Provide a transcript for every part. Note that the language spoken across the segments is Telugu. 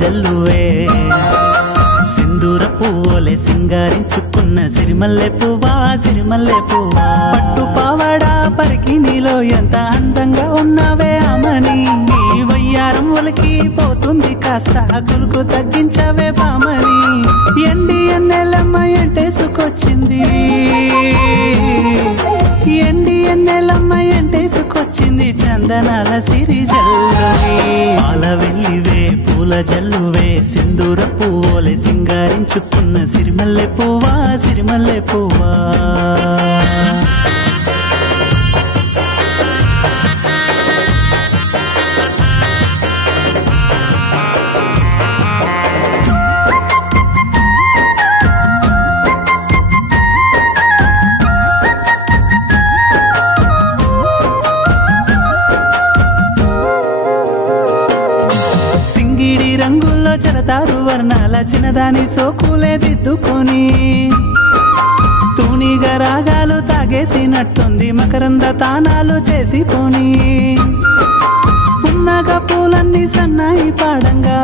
జల్లువే సింధూర పువ్వులే సింగారించుకున్న సిరిమల్లె పువ్వా సిరిమల్లె పువ్వా పట్టు పావడా పరికి నీలో ఎంత అందంగా ఉన్నావే అమని నీ వయ్యారం ఒలికి పోతుంది కాస్త కులుకు తగ్గించవే బామని ఎండి ఎన్నెలమ్మ ఎంటేసుకొచ్చింది ఎండి ఎన్నెలమ్మ ఎంటేసుకొచ్చింది చందనాల సిరి జల్లువే పాల వెళ్ళివే పూల జల్లువే సింధూర పువ్వులే సింగారించుకున్న సిరిమల్లె పువ్వా సిరిమల్లె పువ్వా సింగిడి రంగుల్లో జలతారు వర్ణాల చిన్నదాని సోకులే దిద్దుకొని తూనిగా రాగాలు తాగేసినట్టుంది మకరంద తానాలు చేసిపోని పున్నగ పూలన్నీ సన్నాయి పాడంగా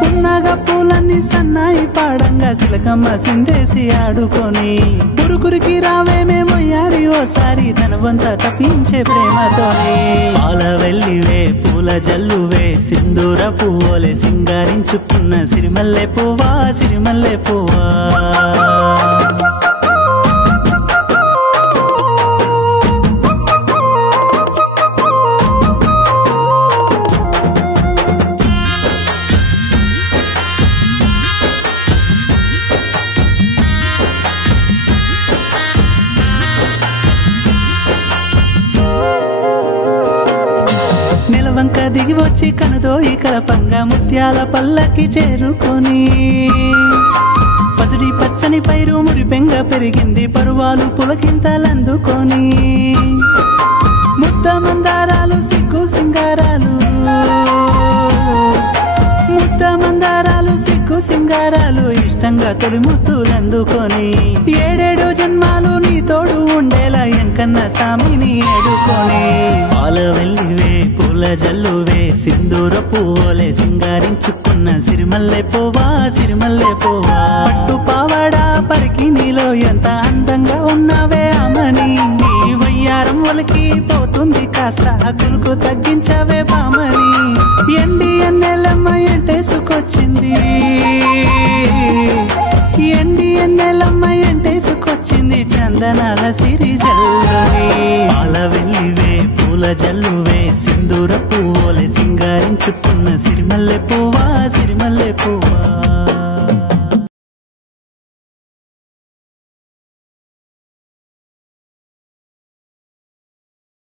పున్నగ పూలన్నీ సన్నాయి పాడంగా సిలకమ్మ సిందేసి ఆడుకొని గురుకురికి రావేమే మొయ్యారి ఓసారి తనవంతా తప్పించే ప్రేమతోనే పాల వెళ్ళివే పూల జల్లువే సింధూర పువ్వులే సింగారించుకున్న సిరిమల్లె పువ్వా సిరిమల్లె పువ్వా వంక దిగి వచ్చి కనుదోయి కలపంగా ముత్యాల పల్లకి చేరుకొని పసిడి పచ్చని పైరు మురిపెంగ పెరిగింది పరువాలు పులకింతలందుకొని ముద్ద మందారాలు సిగ్గు సింగారాలు ముద్ద మందారాలు సిగ్గు సింగారాలు ఇష్టంగా తొలి ముద్దులందుకొని ఏడేడు జన్మాలు నీ తోడు ఉండేలా ఎంకన్న సామిని ఏడుకొని పాల వెళ్ళివే పూల జల్లువే సింధూర పువ్వులే సింగారించుకున్న సిరిమల్లె పువ్వా సిరిమల్లె పువ్వా పట్టు పావడా పరికి నీలో ఎంత అందంగా ఉన్నావే అమని నీ వయ్యారం ఒలికి పోతుంది కాస్త కులుకు తగ్గించవే బామని ఎండి ఎన్నెలమ్మ ఎంటేసుకొచ్చింది ఎండి ఎన్నెలమ్మ ఎంటేసుకొచ్చింది చందనాల సిరి జల్లువే పాల వెళ్ళివే పూల జల్లువే సింధూర పువ్వులే సింగారించుకున్న సిరిమల్లె పువ్వా సిరిమల్లె పువ్వా